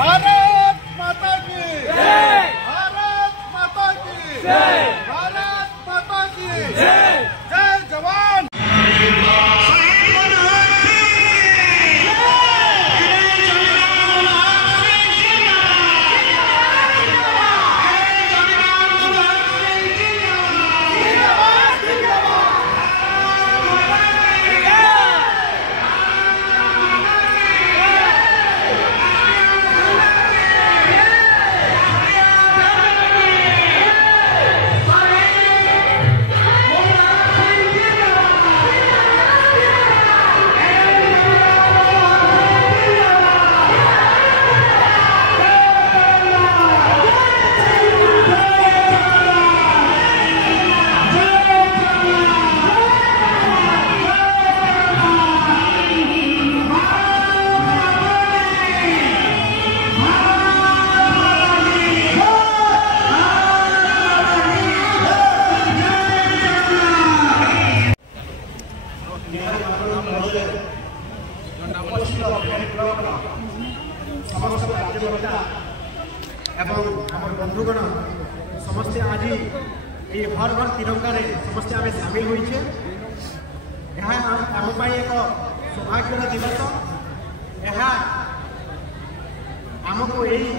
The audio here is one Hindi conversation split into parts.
भारत माता की जय। भारत माता की जय। भारत माता की जय। जय जवान। समस्त राज्यकर्ता एवं आम बंधुगण समस्ते आज ये हर घर तिरंगा समस्ते आम सामिल होइछे। आम एक सौभाग्यर दिवस। आमको यही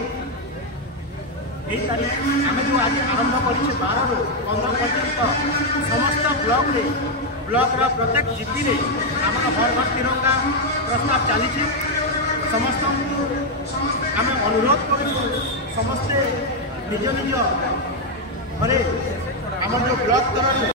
तारीख आम जो आज आरंभ कर 12 ରୁ 15 पर्यंत समस्त ब्लॉक प्रत्येक जीपी रे आम हर घर तिरंगा प्रस्ताव चली। समस्त आम अनुरोध करूँ समस्ते निज निज घरे आम जो ब्लॉक स्तर